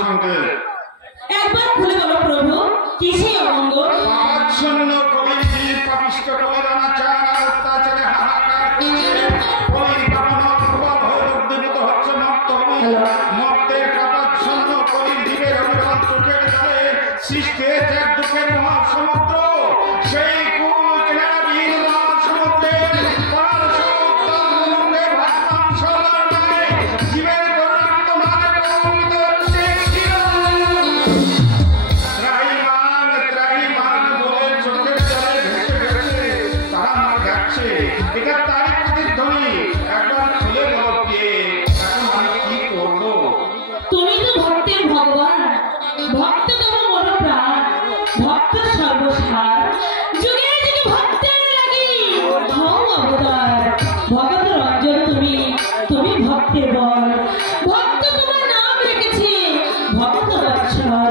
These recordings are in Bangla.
সংকেত একবার খুলে বলো প্রভু কিসে অমঙ্গল? পাচ্ছন্ন কলির পাপিষ্ট কলির অনাচার অত্যাচারে হাহাকার কলির পাবন প্রভাব হয়ে উদ্দীপিত হচ্ছে মর্তের কাপাচ্ছন্ন কলির জীবের অবিরল চোখের জলে সৃষ্টি হয়েছে এক দুঃখের মহাসমুদ্র। সেই কুল কিনারা বীর সমুদ্রের পার সমুদ্রে ভাসমান সরলার নামে জীবের গর্ণান্ত মানে প্রভাবিত হচ্ছে ত্রাহিমাম বলে চোখের জলে ভেসে ভেসে তারা মার যাচ্ছে। এটা তারই প্রতিধ্বনি। একবার খুলে বলো কে, এখন আমি কি করবো? তুমি তো ভক্তের ভগবান, ভক্ত তোমার মনোপ্রাণ, ভক্ত সর্বসার, যুগে যুগে ভক্তের লাগি হও অবতার। ভগত রঞ্জন তুমি, তুমি ভক্তের বর, ভক্ত তোমার নাম রেখেছে ভক্ত বৎসর।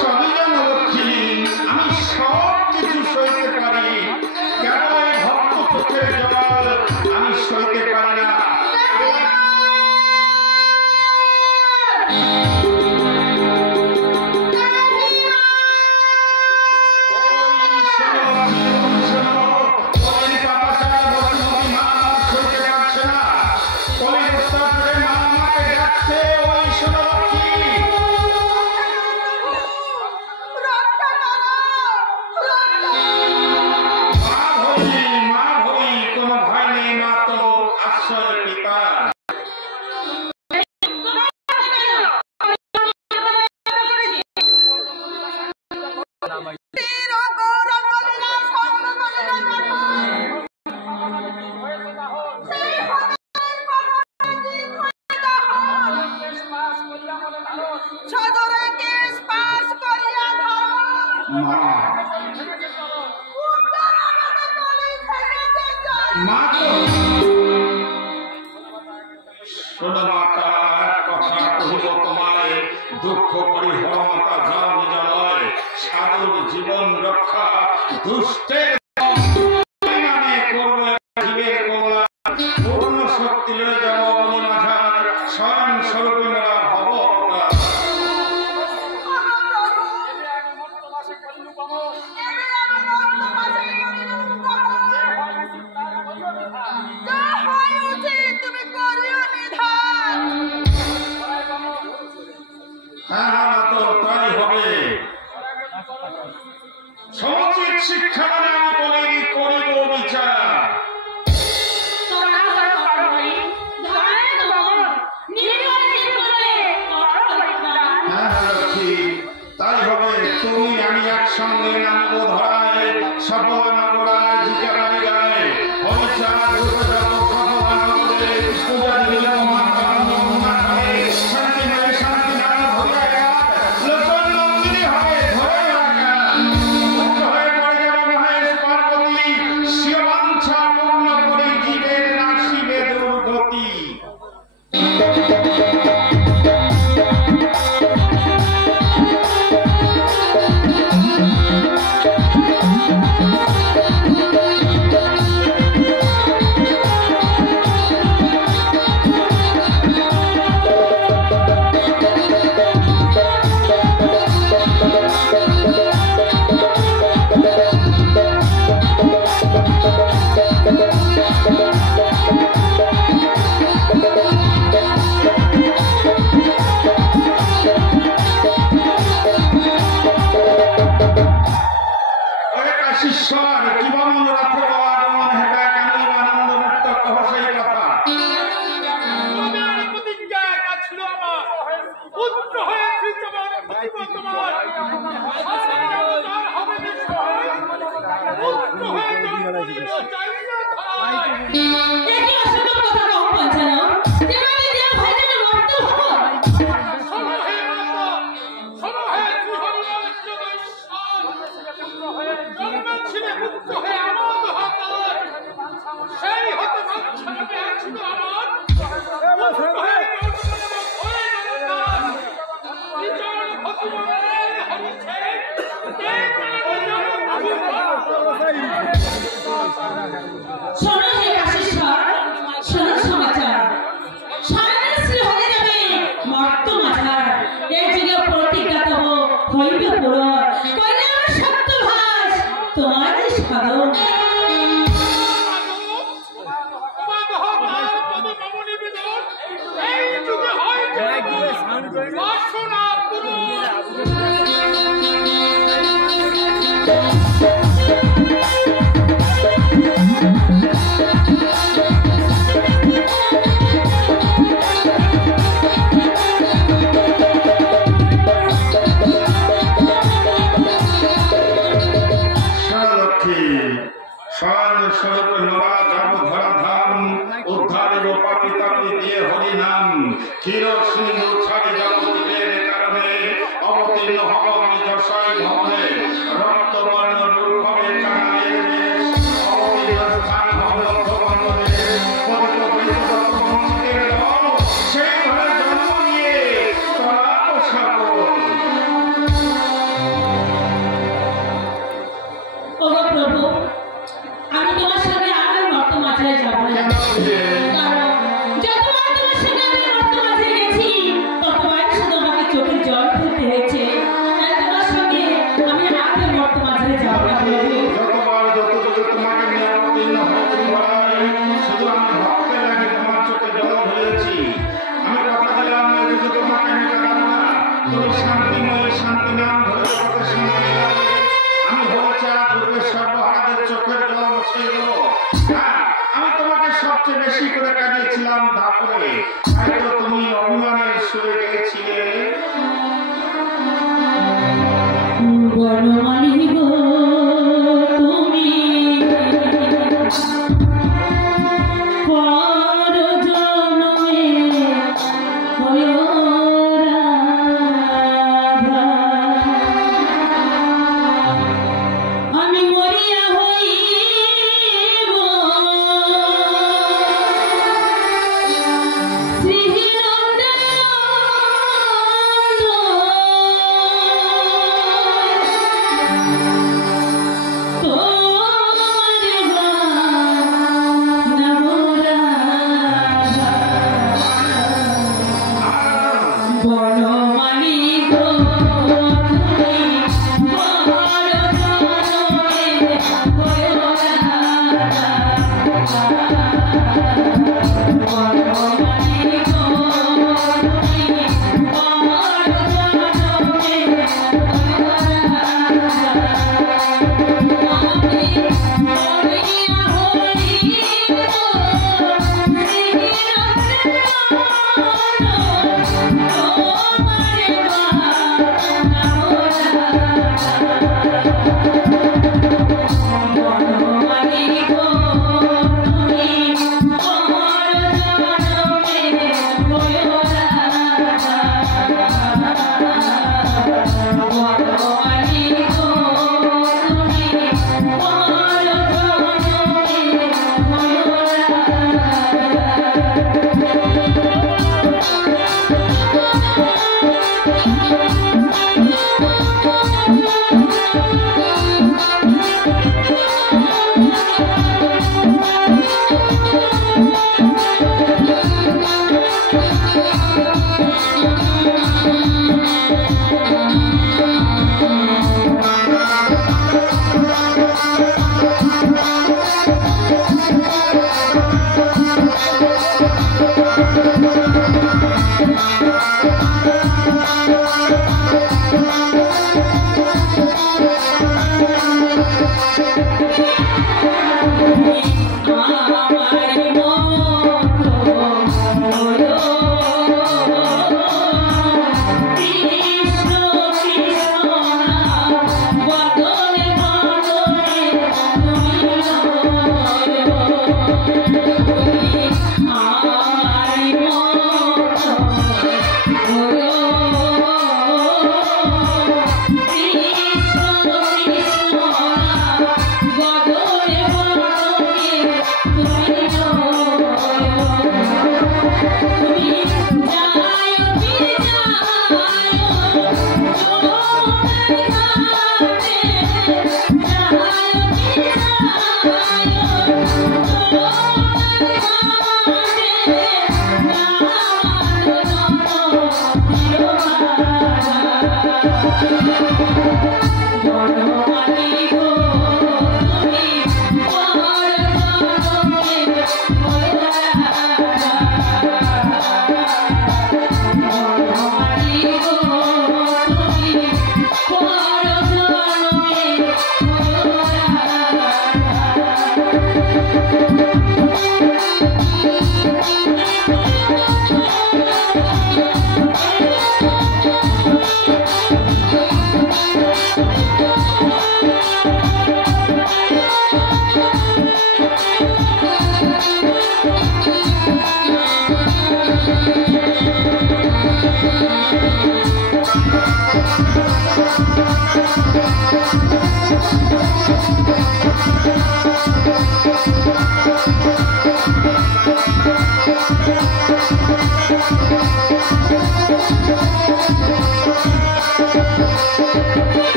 সবই জানো লক্ষ্মী, আমি সব কিছু সইতে পারি, কেন এই ভক্ত চোখের জল আমি সইতে পারি না। দুঃখ পরিহরণতা যাও নিজালয়, সাধুর জীবন রক্ষা দুষ্টের নামে করবো জীবের কল্যাণ, পূর্ণ শক্তি লয়ে যাব অনিমাঝার, স্বয়ং স্বরূপে মেরা ভব অবতার। সমচিত শিক্ষা মানে আমি করিব বিচার। তাই হবে তুমি আমি একসঙ্গে নামবো ধরায়, সফল নগরায় জিকে বাড়ি গায়ে হরিচার ঘুরে যাবো সফল নগরে, পূজা দিলে শান্তি নেই শান্তি না ধরে লোকন নন্দিনী হবে ধরে রাখা হয়ে পড়ে যাবে মহেশ পার্বতী, শিবাঞ্ছা পূর্ণ করে জীবের নাশিবে দুর্গতি। শোনো হে কাশীশ্বর, শোনো সমাচার, সারা শ্রী হয়ে যাবে মর্ত মাঝার, এই যুগে হইবে পুরন কইলে আমার সত্যভাস তোমার সাধন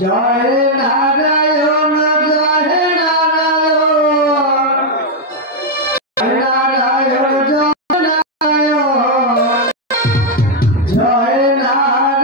জয় নারায়ণ জয় নারায়ণ নারায়ণ জয় নারায়ণ জয় নারায়ণ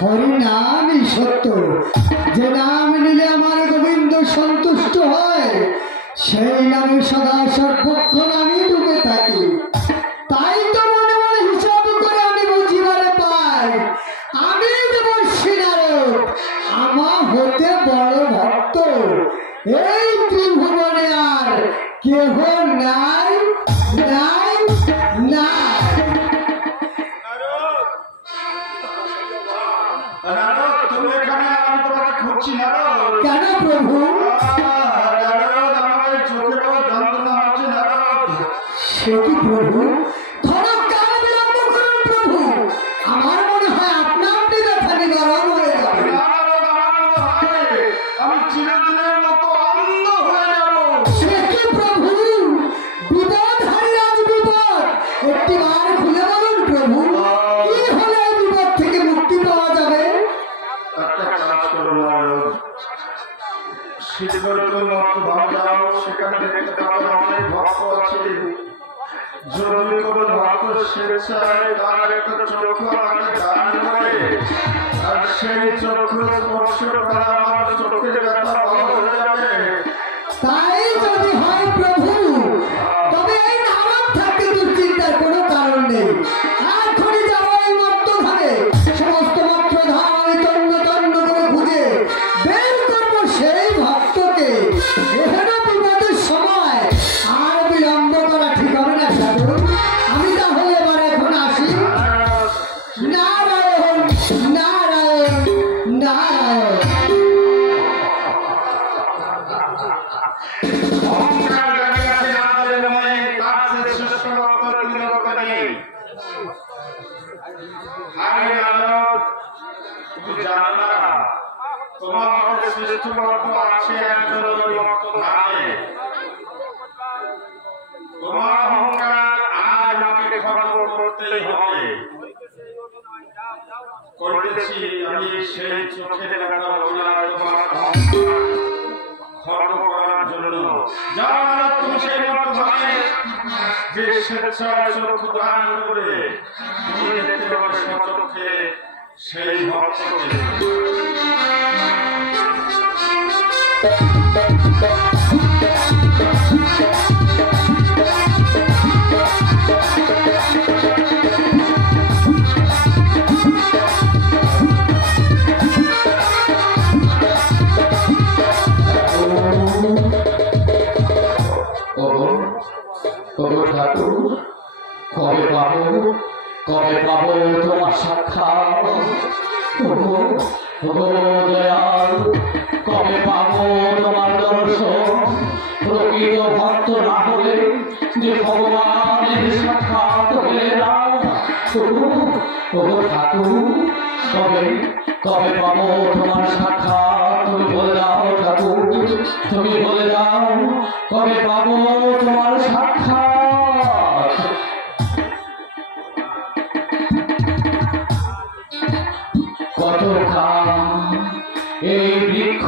হরিনামই সত্য। যে নাম নিলে আমার গোবিন্দ সন্তুষ্ট হয় সেই নামে সদা সর্বক্ষণ আমি ডুবে থাকি। তাই তো মনে মনে হিসাব করে আমি বুঝিবারে পাই আমি দেবর্ষী নারদ আমার হতে বড় ভক্ত এই ত্রিভুবনে আর কেহ নাই নাই নাই। তুমি এখানে আমি তোমাকে খুঁজছি না কেন প্রভু? আমার চোখে যন্ত্রণা হচ্ছে না। সে কি প্রভু? ধরো কাল বিলম্ব করুন প্রভু, আমার মনে হয় আপনা আপনি ব্যথা নিবারণ হয়ে যাবে। আমি চিরদিনের মতো অন্ধ হয়ে যাব। সে কি প্রভু? বিপদ হারি আজ বিপদ, একটি বার খুলে বলুন প্রভু, কি হলে এই বিপদ থেকে মুক্তি পাওয়া যাবে? একটা কাজ করো নারদ, শীতবর্তন মতো ভাব যাও, সেখানে দেখতে পাবে অনেক ভক্ত আছে। যদি কোনো ভক্ত স্বেচ্ছায় তার একটা চক্ষু আমাকে দান করে আর সেই চক্ষু স্পর্শ করা আমার চোখের ব্যথা ভালো হয়ে যাবে। তাই যদি হয় প্রভু, তবে এই নারদ থাকতে দুশ্চিন্তার কোনো কারণ নেই। এখনই যাবো এই মত্তধারে, সমস্ত মত্তধাম আমি তন্ন তন্ন করে খুঁজে বের করবো সেই ভক্তকে। এখানে বিপদের সময় আর বিলম্ব করা ঠিক হবে না সাধু। আমি তাহলে এবার এখন আসি। নারায়ণ নারায়ণ নারায়ণ। আরে আলোক, তুমি জানো না তোমার মধ্যে শ্রেষ্ঠ ভক্ত আছে একজন ওই ভক্ত ধামে। তোমার অহংকার আজ আমাকে খর্ব করতেই হবে। করিতেছি আমি সেই চোখের দেখা অভিনয় তোমার খর্ব করার জন্য। জানো না তুমি সেই ভক্ত ধামে যে স্বেচ্ছায় চক্ষু দান করে তুমি দেখতে পাবে স্বচক্ষে সেই ভক্তকে। কবে পাবো তোমার সাক্ষাৎ? দয়াল, কবে পাবো তোমার দর্শন? প্রকৃত ভক্ত না হলে যে ভগবানের সাক্ষাৎ হলে না। ঠাকুর, কবে পাবো তোমার সাক্ষাৎ? তুমি বলে দাও ঠাকুর, তুমি বলে দাও কবে পাবো তোমার সাক্ষাৎ? কতক্ষণ এই বৃক্ষ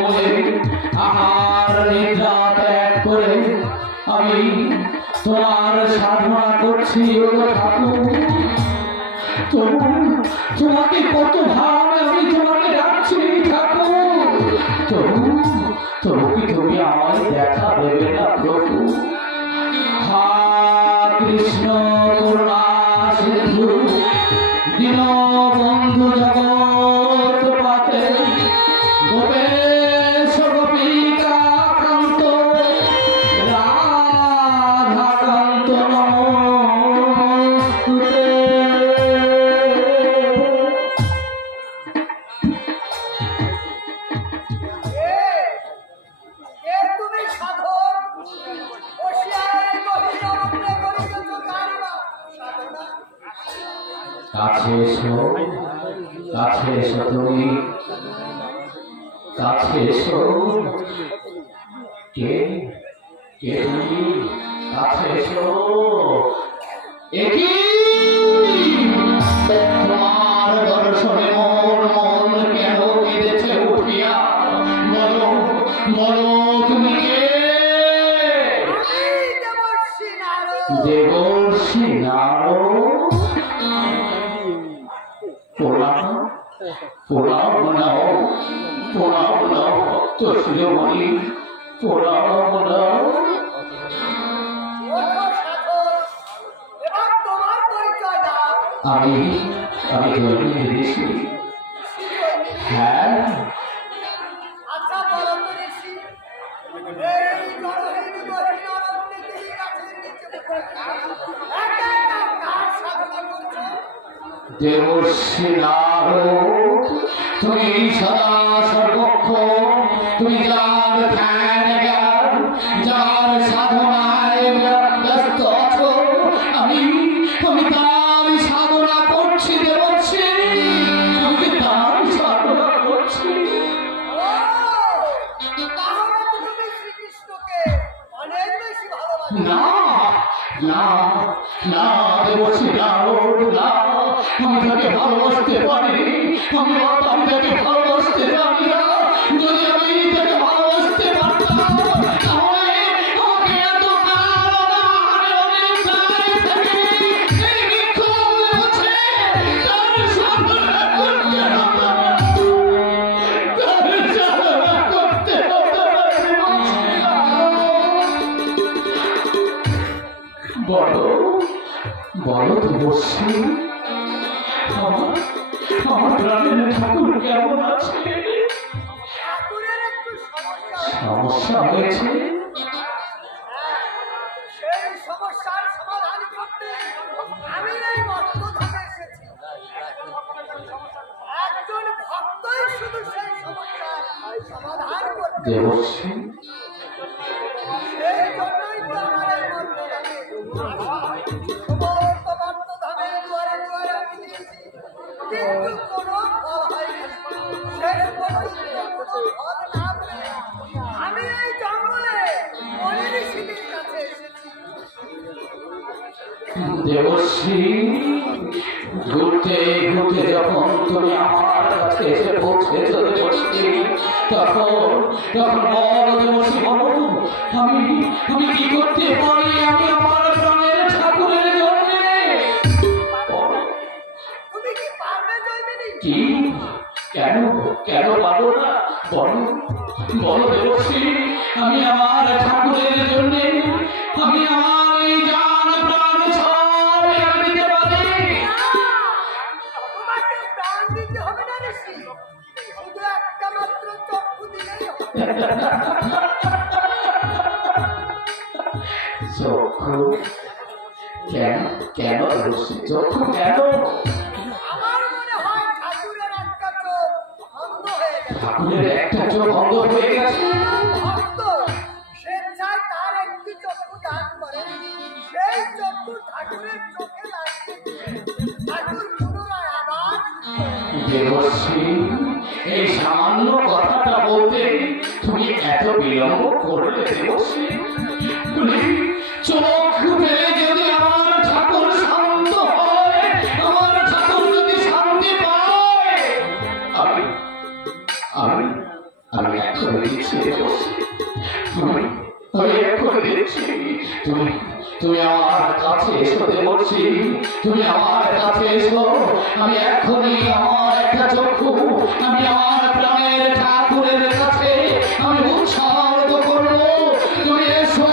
মূলে আহার নিদ্রা ত্যাগ করে আমি তোমার সাধনা করছি ও ঠাকুর। তোমাকে কত ভাবে আমি তোমাকে ডাকছি ঠাকুর। তবু কি তুমি আমায় দেখা দেবে না প্রভু? হা কৃষ্ণ করুণা সিন্ধু দীনবন্ধু জগৎ পাতে গোপেশ গোপিকাকান্ত রাধাকান্ত নমস্তুতে। কাছে এসো তুমি, কাছে এসো। কে তুমি? কাছে এসো। তোমার দর্শনে মন কেন কেঁদেছে উঠিয়া? বলো বলো তুমি কে? দেবর্ষি নারদ। প্রণাম নাও ভক্ত শিরোমণি, প্রণাম নাও। আমি দৈনিক ঋষি। হ্যাঁ, দেবর্ষি নারদ, তুমি সদা সর্বক্ষ, তুমি যার ধ্যান জ্ঞান, যার সাধনায় ব্যস্ত আছো, আমি তার সাধনা করছি দেবর্ষি, আমি তার সাধনা করছি। না না না দেবর্ষি নারদ, না, আমি তাকে ভালোবাসতে পারি, আমি তাকে ভালোবাসতে জানি না। যদি আমি তাকে ভালোবাসতে পারতাম তাহলে আমাকে এত বলো দেবর্ষি, আমার প্রাণের ঠাকুর কেমন আছে? সমস্যা হয়েছে? সেই সমস্যার সমাধান করতে আমি এই মর্তধামে এসেছি। একজন ভক্তই শুধু সেই সমস্যার সমাধান করতে দেবর্ষি, সেই জন্যই তো আমার এই মর্তধামে সমস্ত মর্তধামের দুয়ারে কিন্তু কোনো ফল হয়নি। শেষ পর্যন্ত ফল না পেয়ে আমি এই জঙ্গলে বনে ঋষিদের কাছে এসেছি। দেবশ্রী, ঘুরতে ঘুরতে যখন তুমি আমার কাছে এসে পৌঁছেছ দেবশ্রী, তখন বল দেবশ্রী, বলো আমি কি করতে পারি আমি আমার প্রাণের ঠাকুরের জন্য? তুমি কি পারবে জয়মিনী? কি কেন পারবো না? বলো দেবশ্রী, আমি আমার ঠাকুরের জন্য আমি আমার এই জান প্রাণ সব দিতে পারি। তোমাকে প্রাণ দিতে হবে না ঋষি, শুধু একটা মাত্র চক্ষু দিলেই হবে। চক্ষু? কেন দেবশ্রী, চক্ষু কেন? আমার মনে হয় ঠাকুরের একটা চোখ অন্ধ হয়ে গেছে। ঠাকুরের একটা চোখ অন্ধ হয়ে গেছে। ভক্ত স্বেচ্ছায় তার একটি চক্ষু দান করে, সেই চক্ষু ঠাকুরের চোখে লাগিয়ে ঠাকুর পুনরায় আবার দেবশ্রী, এই সামান্য কথাটা বলতে তুমি এত বিলম্ব করলে দেবশ্রী? চোখ ফেলে যদি আমার ঠাকুর শান্ত হয়, আমার ঠাকুর যদি শান্তি পায়, আমি এখন দিচ্ছি দেবশ্রী, আমি এখন দিচ্ছি। তুমি আমার কাছে এসো দেবশ্রী, তুমি আমার কাছে এসো। আমি এখনই আমার একটা চক্ষু আমি আমার প্রাণের ঠাকুরের কাছে আমি উৎসর্গ করবো। তুমি এসো।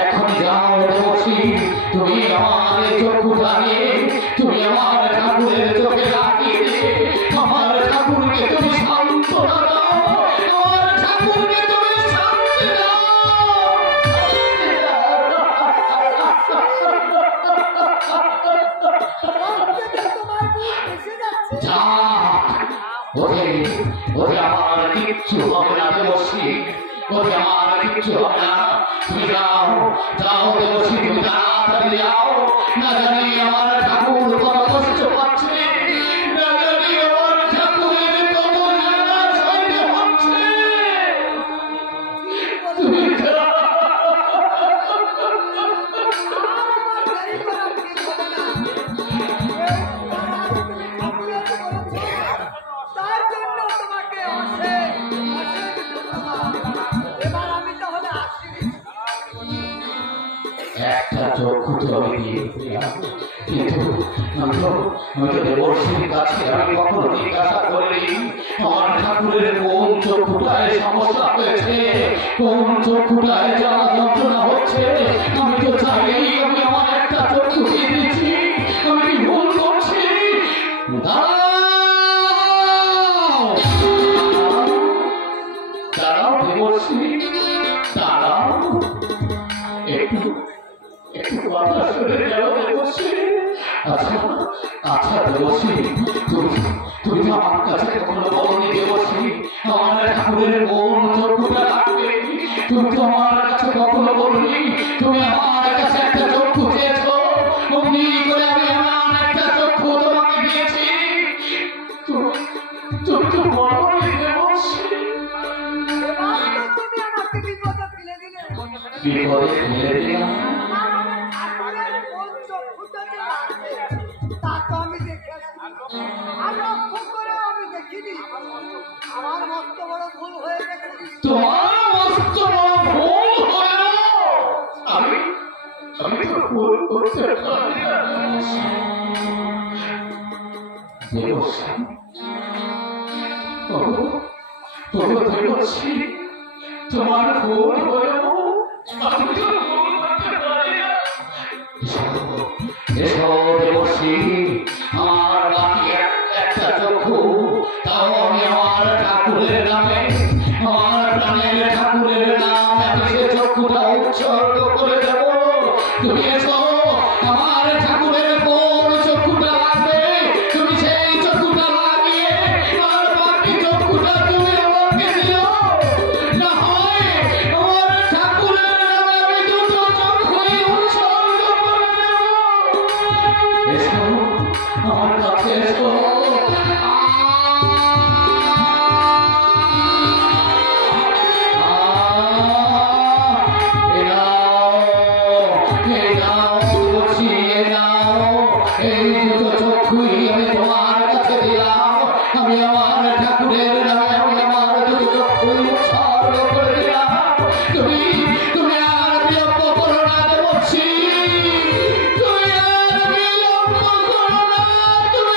এখন যাও দেবশ্রী, তুমি আমার চক্ষু জানিয়ে তুমি আমার ঠাকুরের চোখে লাগিয়ে দিয়ে আমার ঠাকুরকে তুমি সান্ত্বনা দাও, আমার ঠাকুরকে তুমি শান্তি দাও। তোমার মুখ ভেসে যাচ্ছে। ওরে আমার কিচ্ছু হবে না দেবশ্রী, ওরে আমার কিচ্ছু হবে না। তুমি যাও দেবশ্রী, তুমি তাড়াতাড়ি যাও। না জানি আমার ঠাকুর কত কষ্ট পাচ্ছে, না জানি আমার ঠাকুরের কত জ্বালা সইতে হচ্ছে। তুমি যাও। দেরি করা ঠিক হবে না। তুমি ঠাকুরের বলেছ, তার জন্য তোমাকে অশেষ ধন্যবাদ। এবার আমি তাহলে আসি। একটা চক্ষু তো আমি দিয়ে দিলাম, কিন্তু আমি তো দেবশ্রীর কাছে আমি কখনো জিজ্ঞাসা করিনি আমার ঠাকুরের কোন চক্ষুটায় সমস্যা হয়েছে, কোন চক্ষুটায় জ্বালা যন্ত্রণা হচ্ছে। আমি তো চাইলেই আমি আমার একটা চক্ষু দিয়ে দিচ্ছি। আমি কি ভুল করছি? দাঁড়াও দেবশ্রী, দাঁড়াও। একটু কথা শুনে যাও দেবশ্রী। আচ্ছা দেবশ্রী, তুমি তো আমার কাছে কখনো বলনি দেবশ্রী আমার ঠাকুরের কোন চক্ষুটা লাগবে। তুমি তো আমার কাছে কখনো বলনি তুমি আমার কাছে একটা চক্ষু চেয়েছ, অমনি করে আমি আমার একটা চক্ষু তোমাকে দিয়েছি। তুমি তো বলনি দেবশ্রী। এবার তো তুমি আমাকে বিপদে ফেলে দিলে। বিপদে ফেলে দিলাম? ঠাকুরের কোন চক্ষুটা যে লাগবে তা তো আমি দেখে আসি। আর লক্ষ্য করেও আমি দেখিনি। আমার মস্ত বড় ভুল হয়ে গেছে। তোমার মস্ত বড় ভুল হলো। আমি তো ভুল করতে পারি না দেবশ্রী। দেবশ্রী, তোমার ভুল হলো। আমি তো ভুল করতে পারি না। এসো দেবশ্রী, আমার বাকি একটা চক্ষু তাও আমি আমার ঠাকুরের নামে আমার প্রাণের ঠাকুরের নামে আমি সে চক্ষুটা উৎসর্গ করে দেব। তুমি এসো, আমার ঠাকুরের কোন চক্ষুটা লাগবে তুমি সেই চক্ষুটা লাগিয়ে আর বাকি চক্ষুটা তুমি আমাকে আমার ঠাকুরের নামে আমি আমার দুটো চক্ষু উৎসর্গ করে দিলাম। তুমি তুমি আর বিলম্ব করো না দেবশ্রী, তুমি আর বিলম্ব করো না, তুমি